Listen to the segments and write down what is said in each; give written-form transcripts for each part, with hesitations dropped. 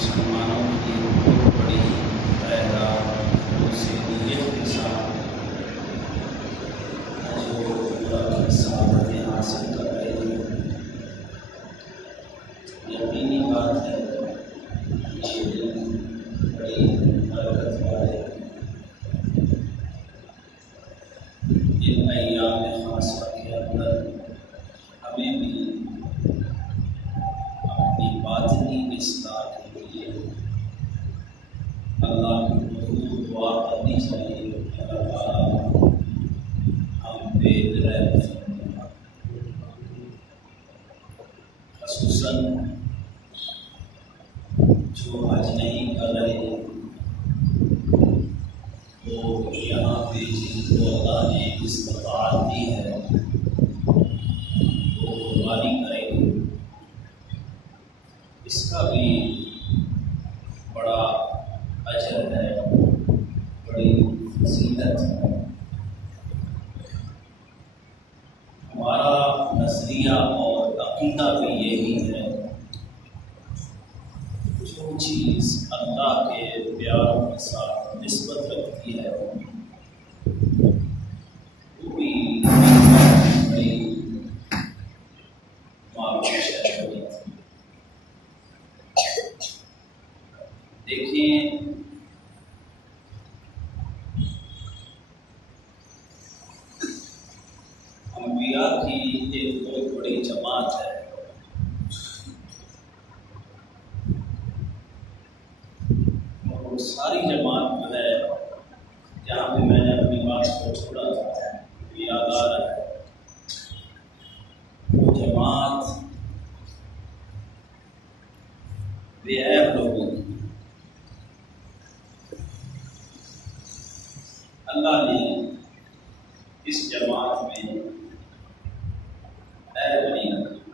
مسلمانوں کی بہت بڑی حیثیت کے ساتھ جو اللہ کی سعادتیں حاصل کر رہے ہیں، یقینی بات ہے یہ دن بڑی برکت والے ان ایام خاصہ کے اندر ہمیں بھی اپنی باطنی اصلاح کے لیے اللہ کی حضور دعا کرنی چاہیے کہ اللہ تعالیٰ ہم پہ رحم فرمائے، خصوصاً جو حج نہیں کر رہے وہ یہاں پہ جن کو اللہ نے استطاعت دی ہے وہ قربانی کریں گے، اس کا بھی بڑا اجر ہے، بڑی فضیلت ہے۔ ہمارا نظریہ اور عقیدہ بھی یہی ہے، جو چیز اللہ کے پیاروں کے ساتھ نسبت رکھتی ہے وہ بھی بڑی معروف ہے۔ دیکھیں انبیاء کی ایک بہت بڑی جماعت ہے، اور وہ ساری جماعت جو ہے جہاں پہ میں نے اپنی بات کو چھوڑا تھا یاد آ رہا ہے، وہ جماعت بے عیب لوگوں کی۔ اللہ نے اس جماعت میں عیب نہیں رکھا،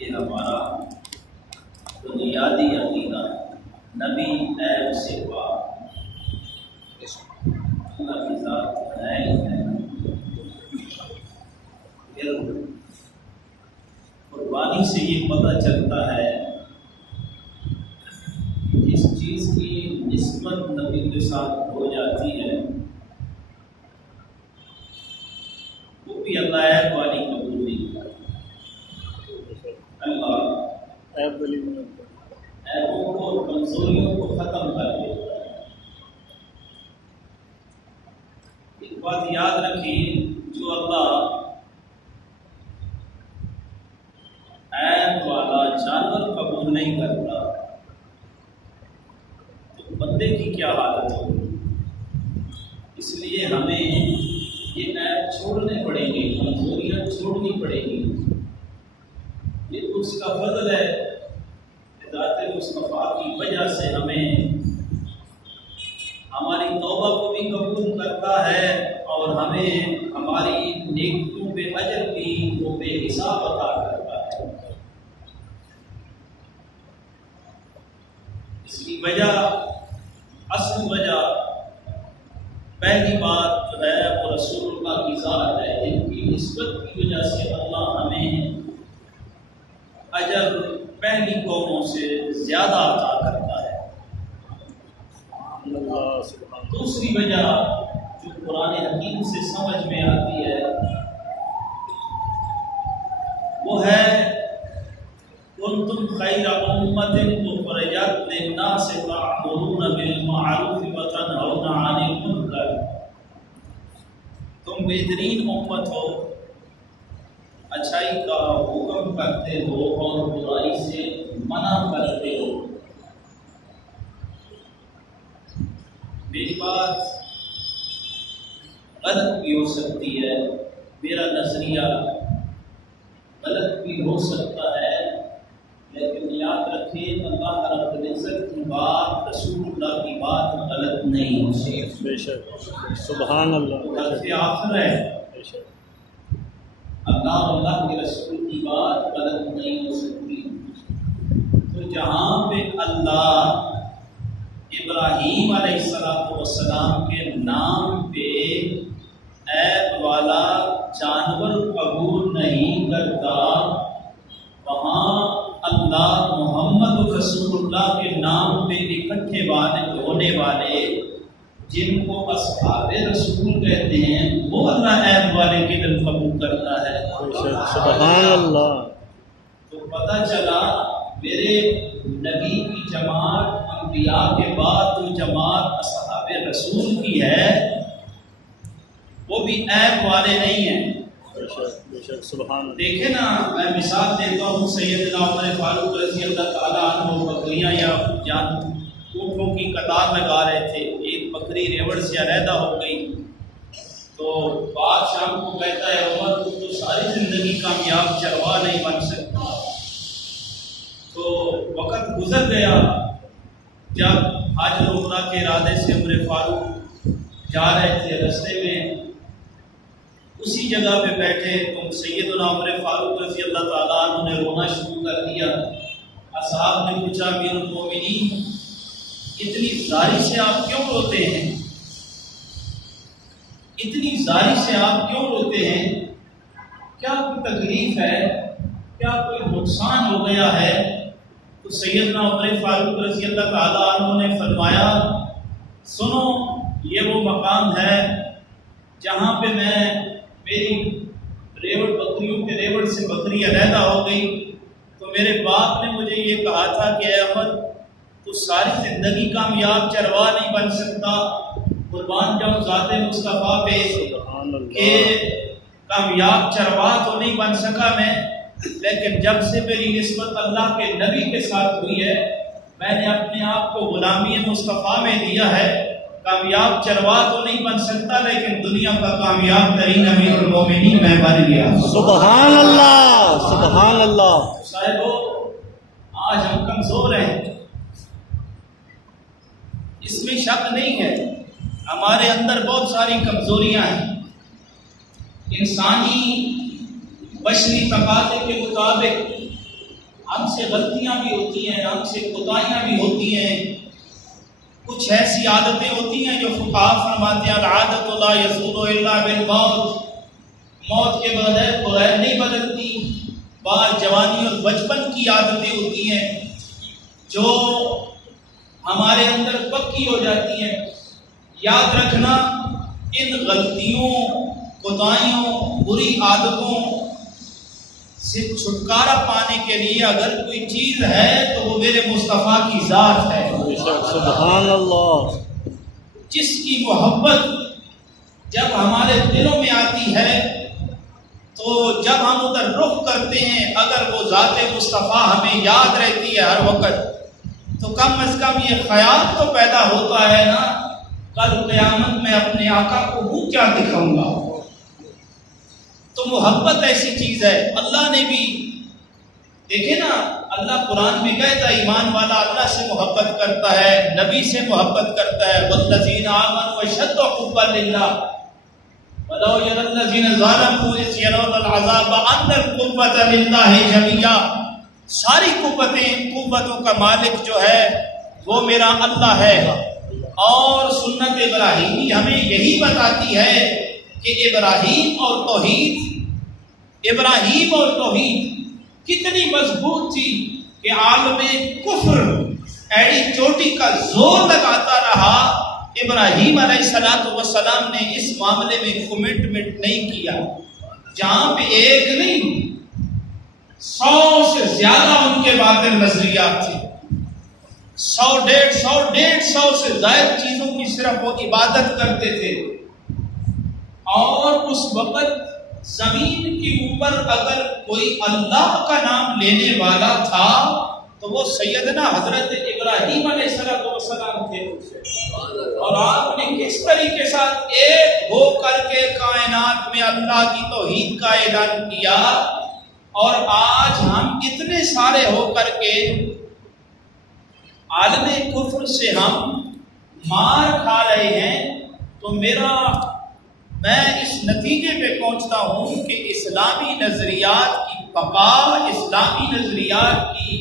یہ ہمارا بنیادی عقیدہ ہے، نبی عیب سے پاک، اللہ کی ذات عیب ہے۔ پھر قربانی سے یہ پتہ چلتا ہے کہ جس چیز کی نسبت نبی کے ساتھ ہو جاتی ہے وہ بھی اللہ عیب والی قبول نہیں کرتا۔ اللہ عیبوں کو اور کمزوریوں کو ختم کر دیتا ہے۔ ایک بات یاد رکھیے، جو اللہ عیب والا جانور قبول نہیں کرتا تو بندے کی کیا حالت ہوگی؟ اس لیے ہمیں یہ عیب چھوڑنے پڑیں گے، کمزوریاں چھوڑنی پڑیں گی۔ یہ تو اس کا فضل ہے، ذات مصطفیٰ کی وجہ سے ہمیں ہماری توبہ کو بھی قبول کرتا ہے اور ہمیں ہماری نیکیوں پہ اجر بھی وہ بے حساب عطا کرتا ہے۔ اس کی وجہ، اصل وجہ، پہلی بات جو ہے وہ رسول اللہ کی ذات ہے، ان کی نسبت کی وجہ سے اللہ ہمیں اجر پہلی قوموں سے زیادہ عطا کرتا ہے۔ دوسری وجہ جو قرآن حکیم سے سمجھ میں آتی ہے وہ ہے کنتم خیر امۃ اخرجت للناس تأمرون بالمعروف وتنہون عن المنکر، تم بہترین امت ہو، اچھائی کا حکم کرتے ہو اور برائی سے منع کرتے ہو۔ میری بات غلط بھی ہو سکتی ہے، میرا نظریہ غلط بھی ہو سکتا ہے، لیکن یاد رکھیں اللہ رب العزت کی بات، رسول اللہ کی بات غلط نہیں ہو سکتی۔ بے شک، سبحان اللہ، غلط آخر ہے، اللہ کے رسول کی بات غلط نہیں ہو سکتی۔ تو جہاں پہ اللہ ابراہیم علیہ السلام کے نام پہ عیب والا جانور قبول نہیں کرتا، وہاں اللہ محمد رسول اللہ کے نام پہ اکٹھے ہونے والے جن کو اصحاب رسول کہتے ہیں وہ اللہ عیب والے کے دل قبول کرتا ہے۔ سبحان اللہ۔ تو پتہ چلا میرے نبی کی جماعت انبیاء کے بعد جو جماعت اصحاب رسول کی ہے وہ بھی عیب والے نہیں ہیں۔ دیکھیں نا، میں مثال دیتا ہوں، سیدنا عمر فاروق رضی اللہ تعالیٰ عنہ بکریاں یا اونٹوں کی قطار لگا رہے تھے، ایک بکری ریوڑ سے علیحدہ ہو گئی تو بعد شام کو کہتا ہے عمر تو ساری زندگی کامیاب چرواہ نہیں بن سکتا۔ تو وقت گزر گیا، جب حج اور عمرہ کے ارادے سے عمر فاروق جا رہے تھے، رستے میں اسی جگہ پہ بیٹھے تو سیدنا عمر فاروق رضی اللہ تعالیٰ عنہ نے رونا شروع کر دیا۔ اصحاب نے پوچھا امیر المومنین اتنی زاری سے آپ کیوں روتے ہیں؟ اتنی زاری سے آپ کیوں روتے ہیں؟ کیا کوئی تکلیف ہے؟ کیا کوئی نقصان ہو گیا ہے؟ تو سیدنا عمر فاروق رضی اللہ تعالیٰ عنہ نے فرمایا سنو، یہ وہ مقام ہے جہاں پہ میری ریوڑ بکریوں کے ریوڑ سے بکری علیحدہ ہو گئی تو میرے باپ نے مجھے یہ کہا تھا کہ اے احمد تو ساری زندگی کامیاب چرواہ نہیں بن سکتا، قربان جاؤں ذات مصطفیٰ پہ کہ کامیاب چرواہ تو نہیں بن سکا میں، لیکن جب سے میری نسبت اللہ کے نبی کے ساتھ ہوئی ہے میں نے اپنے آپ کو غلامی مصطفیٰ میں دیا ہے۔ کامیاب چرواہ تو نہیں بن سکتا لیکن دنیا کا کامیاب ترین امیر المومنین میں بن گیا۔ سبحان اللہ، سبحان اللہ۔ صاحبو آج ہم کمزور ہیں، اس میں شک نہیں ہے، ہمارے اندر بہت ساری کمزوریاں ہیں۔ انسانی بشری تقاضے کے مطابق ہم سے غلطیاں بھی ہوتی ہیں، ہم سے کوتاہیاں بھی ہوتی ہیں، کچھ ایسی عادتیں ہوتی ہیں جو فقہاء فرماتے ہیں العادت لا یزول الا بالموت، موت کے بغیر نہیں بدلتی۔ بعض جوانی اور بچپن کی عادتیں ہوتی ہیں جو ہمارے اندر پکی ہو جاتی ہیں۔ یاد رکھنا ان غلطیوں، کوتاہیوں، بری عادتوں سے چھٹکارا پانے کے لیے اگر کوئی چیز ہے تو وہ میرے مصطفیٰ کی ذات ہے۔ سبحان اللہ۔ جس کی محبت جب ہمارے دلوں میں آتی ہے تو جب ہم ادھر رخ کرتے ہیں اگر وہ ذات مصطفیٰ ہمیں یاد رہتی ہے ہر وقت تو کم از کم یہ خیال تو پیدا ہوتا ہے نا کل قیامت میں اپنے آقا کو منہ کیا دکھاؤں گا۔ تو محبت ایسی چیز ہے، اللہ نے بھی دیکھے نا، اللہ قرآن میں کہتا ہے ایمان والا اللہ سے محبت کرتا ہے، نبی سے محبت کرتا ہے، والذین آمنوا اشد حبا للہ ولو یری الذین ظلموا اذ یرون العذاب ان القوة للہ جميعا۔ ساری قوتوں کا مالک جو ہے وہ میرا اللہ ہے، اور سنت ابراہیمی ہمیں یہی بتاتی ہے کہ ابراہیم اور توحید کتنی مضبوط تھی کہ عالم کفر ایڑی چوٹی کا زور لگاتا رہا، ابراہیم علیہ السلام نے اس معاملے میں کمٹمنٹ نہیں کیا۔ جہاں پہ ایک نہیں 100 سے زیادہ ان کے باطل نظریات تھے، 100 سے زائد چیزوں کی صرف وہ عبادت کرتے تھے، اور اس وقت زمین کے اوپر اگر کوئی اللہ کا نام لینے والا تھا تو وہ سیدنا حضرت ابراہیم علیہ السلام تھے۔ اور آپ نے کس طریقے ساتھ ایک ہو کر کے کائنات میں اللہ کی توحید کا اعلان کیا، اور آج ہم اتنے سارے ہو کر کے عالم کفر سے ہم مار کھا رہے ہیں۔ تو میں اس نتیجے پہ پہنچتا ہوں کہ اسلامی نظریات کی بقا، اسلامی نظریات کی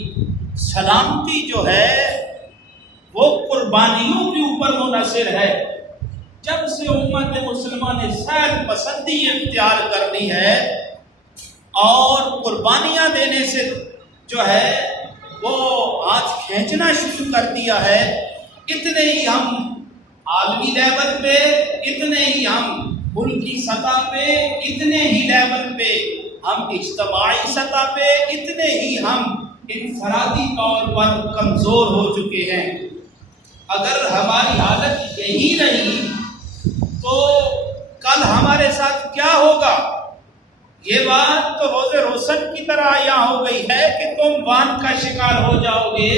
سلامتی جو ہے وہ قربانیوں کے اوپر منحصر ہے۔ جب سے امت مسلمہ نے خیر پسندی اختیار کر لی ہے اور قربانیاں دینے سے جو ہے وہ ہاتھ ہاتھ کھینچنا شروع کر دیا ہے، اتنے ہی ہم عالمی لیول پہ، اتنے ہی ہم ملکی سطح پہ، اتنے ہی لیول پہ ہم اجتماعی سطح پہ، اتنے ہی ہم انفرادی طور پر کمزور ہو چکے ہیں۔ اگر ہماری حالت یہی رہی تو کل ہمارے ساتھ کیا ہوگا؟ یہ بات تو روز روشن کی طرح یہاں ہو گئی ہے کہ تم وان کا شکار ہو جاؤ گے۔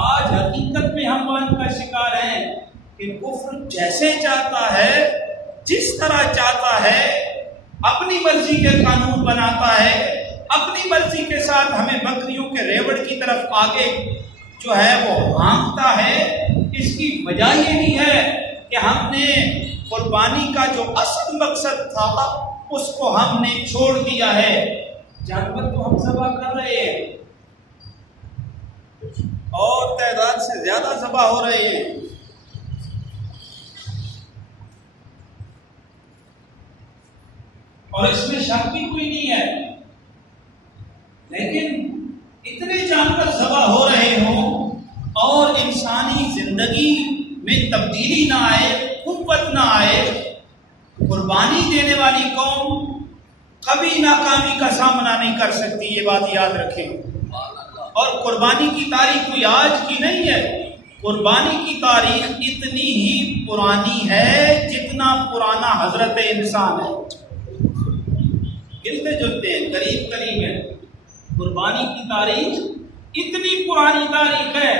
آج حقیقت میں ہم وان کا شکار ہیں کہ کفر جیسے چاہتا ہے، جس طرح چاہتا ہے، اپنی مرضی کے قانون بناتا ہے، اپنی مرضی کے ساتھ ہمیں بکریوں کے ریوڑ کی طرف آگے جو ہے وہ ہانکتا ہے۔ اس کی وجہ یہی ہے کہ ہم نے قربانی کا جو اصل مقصد تھا اس کو ہم نے چھوڑ دیا ہے۔ جانور تو ہم ذبح کر رہے ہیں اور تعداد سے زیادہ ذبح ہو رہے ہیں، اور اس میں شک بھی کوئی نہیں ہے، لیکن اتنے جانور ذبح ہو رہے ہوں اور انسانی زندگی میں تبدیلی نہ آئے، قوت نہ آئے، قربانی دینے والی قوم کبھی ناکامی کا سامنا نہیں کر سکتی، یہ بات یاد رکھیں۔ اور قربانی کی تاریخ کوئی آج کی نہیں ہے، قربانی کی تاریخ اتنی ہی پرانی ہے جتنا پرانا حضرت انسان ہے، ملتے جلتے ہیں، قریب قریب ہے۔ قربانی کی تاریخ اتنی پرانی تاریخ ہے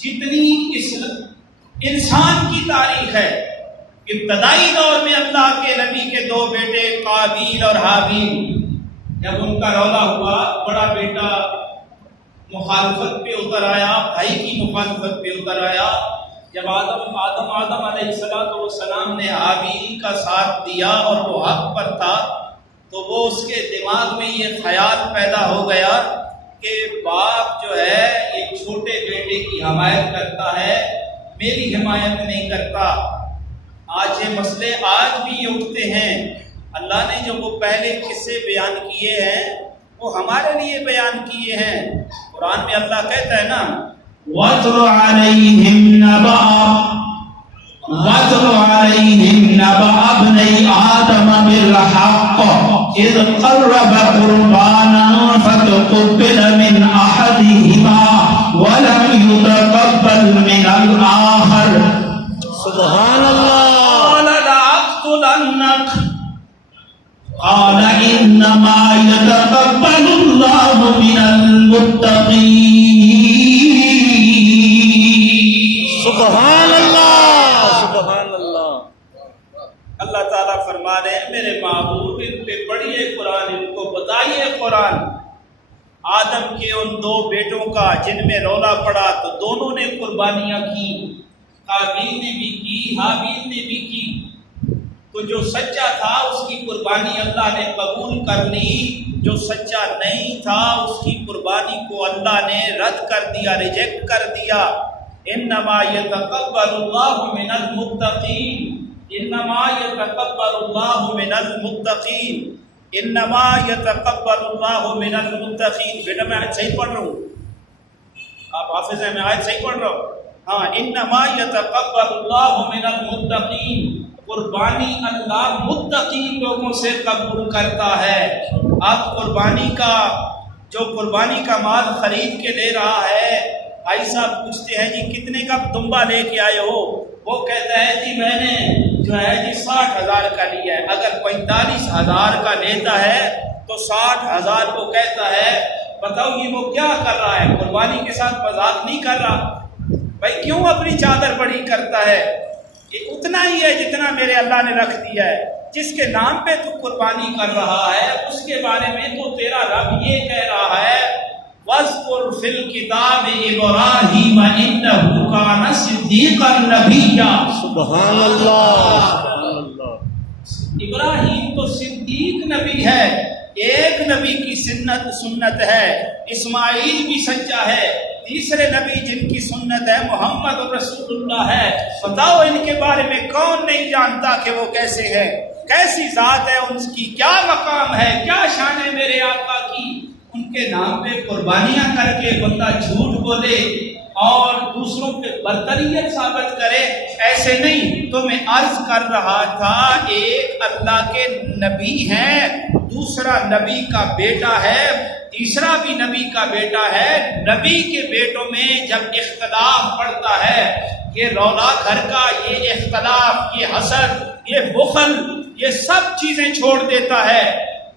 جتنی انسان کی تاریخ ہے۔ ابتدائی دور میں اللہ کے نبی کے دو بیٹے قابیل اور حابیل، جب ان کا رولا ہوا، بڑا بیٹا مخالفت پہ اتر آیا، بھائی کی مخالفت پہ اتر آیا۔ جب آدم علیہ السلام نے حابیل کا ساتھ دیا اور وہ حق پر تھا، تو وہ اس کے دماغ میں یہ خیال پیدا ہو گیا کہ باپ جو ہے ایک چھوٹے بیٹے کی حمایت کرتا ہے، میری حمایت نہیں کرتا۔ آج یہ مسئلے آج بھی اٹھتے ہیں۔ اللہ نے جو وہ پہلے قصے بیان کیے ہیں وہ ہمارے لیے بیان کیے ہیں۔ قرآن میں اللہ کہتا ہے نا، وَاتْلُ عَلَيْهِمْ نَبَأَ ابْنَيْ آدَمَ بِالْحَقِّ إِذْ قَرَّبَ قُرْبَانًا فَتُقُبِّلَ مِنْ أَحَدِهِمَا وَلَمْ يُتَقَبَّلْ مِنَ الْآخَرِ سبحان اللہ، قَالَ لَأَقْتُلَنَّكَ قَالَ إِنَّمَا يَتَقَبَّلُ اللَّهُ مِنَ الْمُتَّقِينَ۔ سبحان اللہ، سبحان اللہ۔ اللہ تعالیٰ فرما رہے ہیں میرے محبوب ان پہ پڑھیے قرآن، ان کو بتائیے قرآن۔ آدم کے ان دو بیٹوں کا جن میں رولا پڑا تو دونوں نے قربانیاں کی، قابیل نے بھی کی، حابیل نے بھی کی۔ تو جو سچا تھا اس کی قربانی اللہ نے قبول کر لی، جو سچا نہیں تھا اس کی قربانی کو اللہ نے رد کر دیا، ریجیکٹ کر دیا۔ انما یتقبل اللہ من المتقین، انما یتقبل اللہ من المتقین، انما یتقبل اللہ من المتقین۔ بیٹا میں آیت صحیح پڑھ رہا ہوں، آپ حافظ ہیں، میں آیت صحیح پڑھ رہا ہوں؟ ہاں، انما یتقبل اللہ من المتقین، قربانی اللہ متقی لوگوں سے قبول کرتا ہے۔ اب قربانی کا مال خرید کے لے رہا ہے، بھائی صاحب پوچھتے ہیں جی کتنے کا دمبا لے کے آئے ہو؟ وہ کہتا ہے جی میں نے جو ہے جی 60,000 کا لیا ہے۔ اگر 45,000 کا لیتا ہے تو 60,000 کو کہتا ہے بتاؤ یہ وہ کیا کر رہا ہے؟ قربانی کے ساتھ مذاق نہیں کر رہا بھائی، کیوں اپنی چادر بڑی کرتا ہے؟ یہ اتنا ہی ہے جتنا میرے اللہ نے رکھ دیا ہے۔ جس کے نام پہ تو قربانی کر رہا ہے اس کے بارے میں تو تیرا رب یہ کہہ رہا ہے وَاذْكُرْ فِي الْكِتَابِ إِبْرَاهِيمَ إِنَّهُ كَانَ صِدِّيقًا نَبِيًّا۔ سبحان اللہ، سبحان اللہ۔ ابراہیم تو صدیق نبی ہے، ایک نبی کی سنت ہے، اسماعیل بھی سچا ہے، تیسرے نبی جن کی سنت ہے محمد رسول اللہ ہے۔ بتاؤ ان کے بارے میں کون نہیں جانتا کہ وہ کیسے ہے، کیسی ذات ہے، ان کی کیا مقام ہے، کیا شان ہے میرے آقا کی؟ ان کے نام پہ قربانیاں کر کے بندہ جھوٹ بولے اور دوسروں پہ برتریت ثابت کرے، ایسے نہیں۔ تو میں عرض کر رہا تھا ایک اللہ کے نبی ہیں، دوسرا نبی کا بیٹا ہے، تیسرا بھی نبی کا بیٹا ہے۔ نبی کے بیٹوں میں جب اختلاف پڑتا ہے، یہ رولا گھر کا یہ اختلاف، یہ حسد، یہ بخل، یہ سب چیزیں چھوڑ دیتا ہے،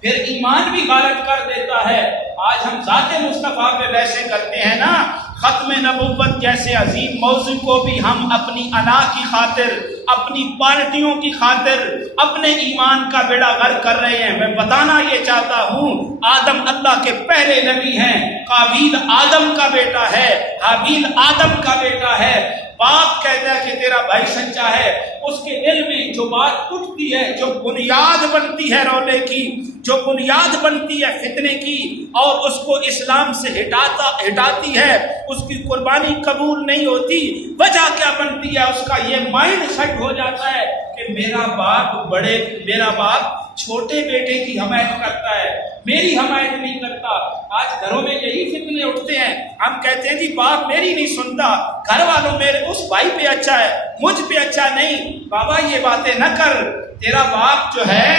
پھر ایمان بھی غارت کر دیتا ہے۔ آج ہم ذات مصطفیٰ پہ ویسے کرتے ہیں نا، ختم نبوت جیسے عظیم موضوع کو بھی ہم اپنی انا کی خاطر، اپنی پارٹیوں کی خاطر، اپنے ایمان کا بیڑا غرق کر رہے ہیں۔ میں بتانا یہ چاہتا ہوں، آدم اللہ کے پہلے نبی ہیں، قابیل آدم کا بیٹا ہے، حابیل آدم کا بیٹا ہے۔ باپ کہتا ہے کہ تیرا بھائی سچا ہے، اس کے دل میں جو بات اٹھتی ہے، جو بنیاد بنتی ہے رولے کی، جو بنیاد بنتی ہے فتنے کی، اور اس کو اسلام سے ہٹاتی ہے، اس کی قربانی قبول نہیں ہوتی، وجہ کیا بنتی ہے؟ اس کا یہ مائنڈ سیٹ ہو جاتا ہے کہ میرا باپ چھوٹے بیٹے کی حمایت کرتا ہے، میری حمایت نہیں کرتا۔ آج گھروں میں یہی فتنے اٹھتے ہیں، ہم کہتے ہیں جی باپ میری نہیں سنتا، گھر والوں میرے اس بھائی پہ اچھا ہے، مجھ پہ اچھا نہیں۔ بابا یہ باتیں نہ کر، تیرا باپ جو ہے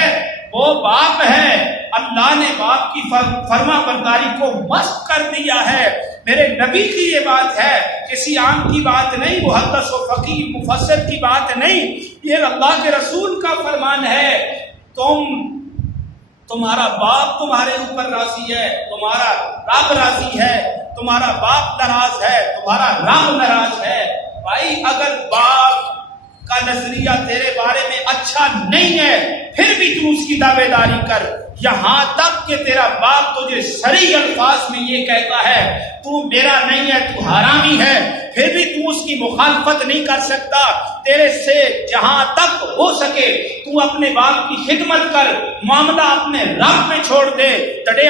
وہ باپ ہے، اللہ نے باپ کی فرما برداری کو مست کر دیا ہے۔ میرے نبی کی یہ بات ہے، کسی عام کی بات نہیں، محدث و فقیہ مفسر کی بات نہیں، یہ اللہ کے رسول کا فرمان ہے۔ تمہارا باپ تمہارے اوپر راضی ہے، تمہارا رب راضی ہے، تمہارا باپ ناراض ہے، تمہارا رب ناراض ہے۔ بھائی اگر باپ کا نظریہ تیرے بارے میں اچھا نہیں ہے، پھر بھی تو اس کی دعوے داری کر، یہاں تک کہ تیرا باپ تجھے صریح الفاظ میں یہ کہتا ہے تو میرا نہیں ہے، تو حرامی ہے، پھر بھی تو اس کی مخالفت نہیں کر سکتا۔ تیرے سے جہاں تک ہو سکے تو اپنے باپ کی خدمت کر، معاملہ اپنے رب پہ چھوڑ دے۔ ڈے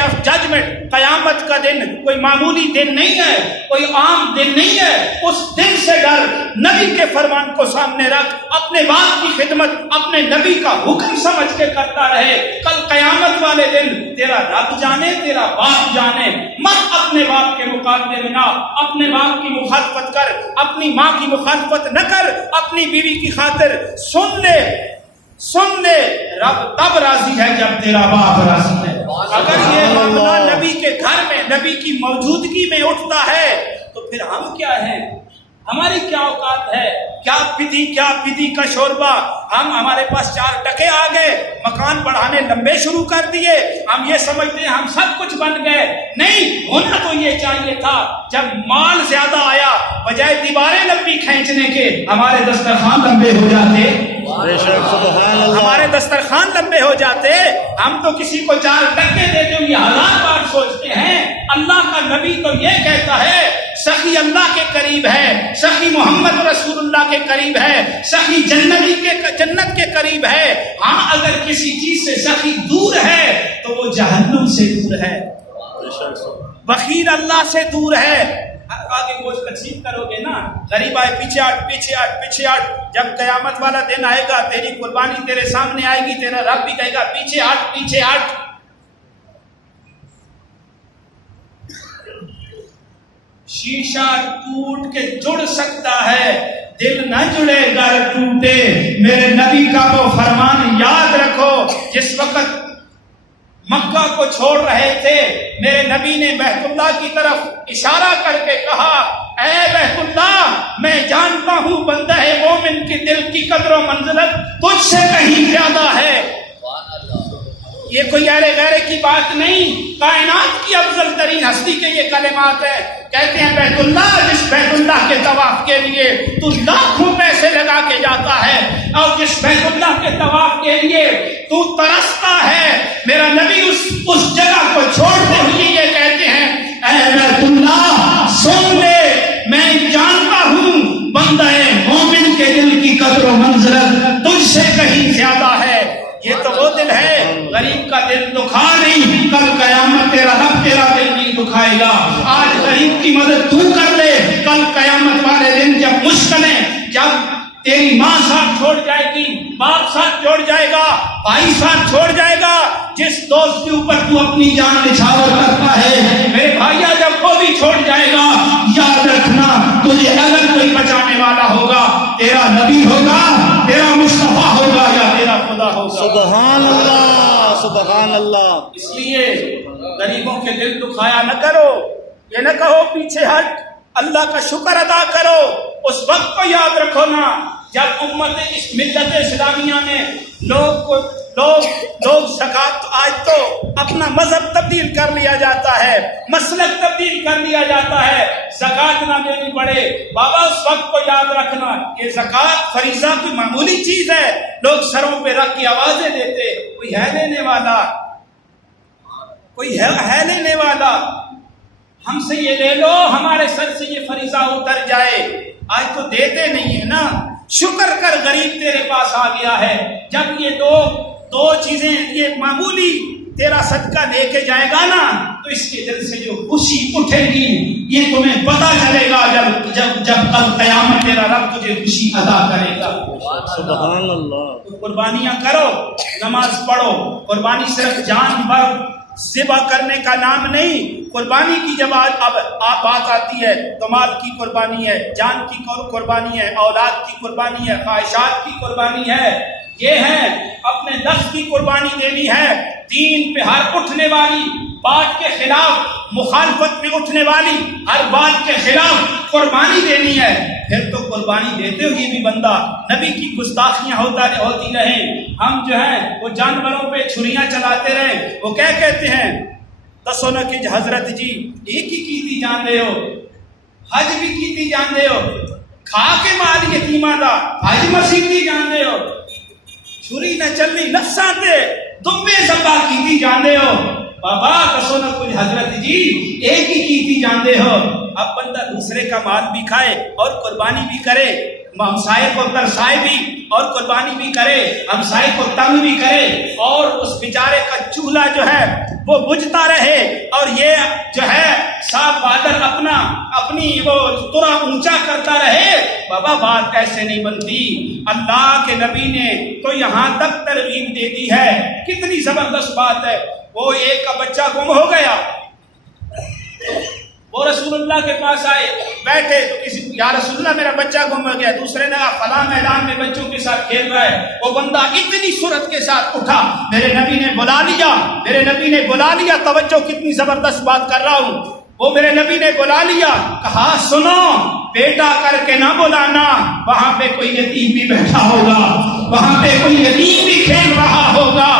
آف ججمنٹ، قیامت کا دن کوئی معمولی دن نہیں ہے، کوئی عام دن نہیں ہے، اس دن سے ڈر، نبی کے فرمان کو سامنے رکھ، اپنے باپ کی خدمت اپنے نبی کا حکم سمجھ کے کرتا رہے۔ کل قیامت والے دن تیرا رب جانے، تیرا باپ جانے، مت اپنے باپ کے مقابلے میں نہ، اپنے باپ کی مخالفت کر، اپنی ماں کی مخالفت نہ کر، اپنی بیوی کی خاطر سن لے، رب تب راضی ہے جب تیرا باپ راضی ہے۔ اگر یہ معاملہ نبی کے گھر میں، نبی کی موجودگی میں اٹھتا ہے تو پھر ہم کیا ہیں؟ ہماری کیا اوقات ہے؟ کیا پدی کا شوربہ، ہمارے پاس 4 ٹکے آ گئے، مکان بڑھانے لمبے شروع کر دیے، ہم یہ سمجھتے ہیں ہم سب کچھ بن گئے۔ نہیں، ہونا تو یہ چاہیے تھا، جب مال زیادہ آیا، بجائے دیواریں لمبی کھینچنے کے ہمارے دسترخوان لمبے ہو جاتے، ہمارے دسترخوان لمبے ہو جاتے۔ ہم تو کسی کو 4 ٹکے دیتے ہوئے 1000 بار سوچتے ہیں۔ اللہ کا نبی تو یہ کہتا ہے، سخی اللہ کے قریب ہے، سخی محمد رسول اللہ کے قریب ہے، سخی جنت کے قریب ہے۔ ہاں اگر کسی چیز سے سخی دور ہے تو وہ جہنم سے دور ہے، بخیل اللہ سے دور ہے۔ آگے گوشت تقسیم کرو گے نا، غریب آئے پیچھے ہٹ، جب قیامت والا دن آئے گا، تیری قربانی تیرے سامنے آئے گی، تیرا رب بھی کہے گا پیچھے ہٹ۔ شیشہ ٹوٹ کے جڑ سکتا ہے، دل نہ جڑے گر ٹوٹے۔ میرے نبی کا وہ فرمان یاد رکھو، جس وقت مکہ کو چھوڑ رہے تھے، میرے نبی نے بیت اللہ کی طرف اشارہ کر کے کہا، اے بیت اللہ، میں جانتا ہوں بندہ مومن کی دل کی قدر و منزلت تجھ سے کہیں زیادہ ہے۔ یہ کوئی ارے غیرے کی بات نہیں، کائنات کی افضل ترین ہستی کے یہ کلمات ہیں۔ کہتے ہیں بیت اللہ، جس بیت اللہ کے طواف کے لیے تو لاکھوں پیسے لگا کے جاتا ہے، اور جس بیت اللہ کے طواف کے لیے تو ترستا ہے، میرا نبی اس جگہ کو چھوڑتے ہوئے یہ کہتے ہیں، اے بیت اللہ سن لے، میں جانتا ہوں بندہ مومن کے دل کی قدر و منزلت تجھ سے کہیں زیادہ ہے۔ یہ تو وہ دل ہے، غریب کا دل دکھا نہیں، کل قیامت تیرا رب تیرا دل نہیں دکھائے گا۔ آج غریب کی مدد تو کر لے، کل قیامت والے دن جب مشکلیں، جب تیری ماں ساتھ چھوڑ جائے گی، باپ ساتھ چھوڑ جائے گا، بھائی ساتھ چھوڑ جائے گا، جس دوست کے اوپر تو اپنی جان نچھاور کرتا ہے میرے بھائیا جب وہ بھی چھوڑ جائے گا، یاد رکھنا تجھے اگر کوئی بچانے والا ہوگا تیرا نبی ہوگا، تیرا مصطفیٰ ہوگا یا تیرا خدا ہوگا۔ سبحان اللہ سبحان اللہ۔ اس لیے غریبوں کے دل دکھایا نہ کرو، یہ نہ کہو پیچھے ہٹ، اللہ کا شکر ادا کرو۔ اس وقت کو یاد رکھو نا جب امت اس ملت اسلامیہ میں لوگ زکات، آج تو اپنا مذہب تبدیل کر لیا جاتا ہے، مسلک تبدیل کر لیا جاتا ہے، زکات نہ دینی پڑے۔ بابا اس وقت کو یاد رکھنا کہ زکات فریضہ کوئی معمولی چیز ہے، لوگ سروں پہ رکھ کے آوازیں دیتے، کوئی ہے لینے والا، کوئی ہے لینے والا، ہم سے یہ لے لو، ہمارے سر سے یہ فریضہ اتر جائے۔ آج تو دیتے نہیں ہے نا، شکر کر غریب تیرے پاس آ گیا ہے۔ جب یہ دو چیزیں یہ معمولی تیرا صدقہ لے کے جائے گا نا تو اس کے دل سے جو خوشی اٹھے گی یہ تمہیں پتہ چلے گا جب کل قیامت تیرا رب تجھے خوشی ادا کرے گا۔ سبحان اللہ۔ تو قربانیاں کرو، نماز پڑھو۔ قربانی صرف جان بر ذبح کرنے کا نام نہیں، قربانی کی جب اب بات آتی ہے تو مال کی قربانی ہے، جان کی قربانی ہے، اولاد کی قربانی ہے، خواہشات کی قربانی ہے، یہ ہے اپنے نفس کی قربانی دینی ہے، دین پہ ہر اٹھنے والی بات کے خلاف، مخالفت میں اٹھنے والی ہر بات کے خلاف قربانی دینی ہے۔ پھر تو قربانی دیتے ہوئے بھی بندہ نبی کی گستاخیاں ہوتی رہیں، ہم جو ہیں وہ جانوروں پہ چھریاں چلاتے رہیں، وہ کیا کہتے ہیں دسو نا کہ حضرت جی ایک ہی کیتی جان دے ہو، حج بھی کیتی جان دے ہو، کھا کے مال یتیماں دا حج مسیحی جان دے ہو، چھری نہ چلنی نفساں تے دمبے ذبح کیتی جان دے ہو۔ بابا دسو نا کچھ حضرت جی ایک ہی کیتی جان دے ہو۔ اب بندہ دوسرے کا مال بھی کھائے اور قربانی بھی کرے، ہمسائے کو ترسائے بھی اور قربانی بھی کرے، ہمسائے کو تنگ بھی کرے، اور اس بیچارے کا چولہا جو ہے وہ بجھتا رہے، اور یہ جو ہے صاف بادل اپنی وہ ترا اونچا کرتا رہے۔ بابا بات ایسے نہیں بنتی۔ اللہ کے نبی نے تو یہاں تک ترغیب دے دی ہے، کتنی زبردست بات ہے۔ وہ ایک کا بچہ گم ہو گیا، وہ رسول اللہ کے پاس آئے، بیٹھے تو کسی یا رسول اللہ میرا بچہ گم ہو گیا، دوسرے نے کہا فلاں میدان میں بچوں کے ساتھ کھیل رہا ہے۔ وہ بندہ اتنی صورت کے ساتھ اٹھا، میرے نبی نے بلا لیا، توجہ کتنی زبردست بات کر رہا ہوں۔ وہ میرے نبی نے بلا لیا، کہا سنو بیٹا کر کے نہ بلانا، وہاں پہ کوئی یتیم بھی بیٹھا ہوگا، وہاں پہ کوئی یتیم بھی کھیل رہا ہوگا،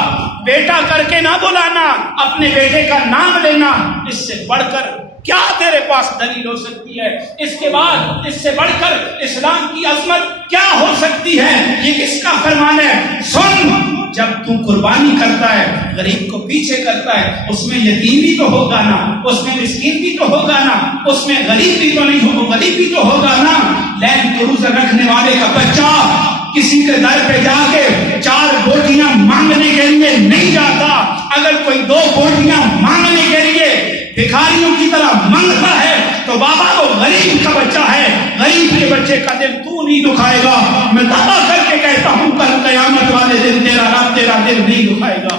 بیٹا کر کے نہ بلانا، اپنے بیٹے کا نام لینا، اس سے بڑھ کر کیا تیرے پاس دلیل ہو سکتی ہے؟ اس کے بعد اس سے بڑھ کر اسلام کی عظمت کیا ہو سکتی ہے؟ یہ کس کا فرمان ہے؟ سن، جب تو قربانی کرتا ہے، غریب کو پیچھے کرتا ہے، اس میں یتیم بھی تو ہوگا نا، اس میں مسکین بھی تو ہوگا نا، اس میں غریب بھی تو نہیں ہوگا، غریب بھی تو ہوگا نا۔ لین تو روزہ رکھنے والے کا بچہ کسی کے در پہ جا کے 4 بوٹیاں مانگنے کے لیے نہیں جاتا، اگر کوئی 2 بوٹیاں مانگنے کے لیے بھکاریوں کی طرح مانگتا ہے تو بابا وہ غریب کا بچہ ہے، غریب کے بچے کا دل تو نہیں دکھائے گا۔ میں دعویٰ کر کے کہتا ہوں کل قیامت والے دن تیرا رب تیرا دل نہیں دکھائے گا۔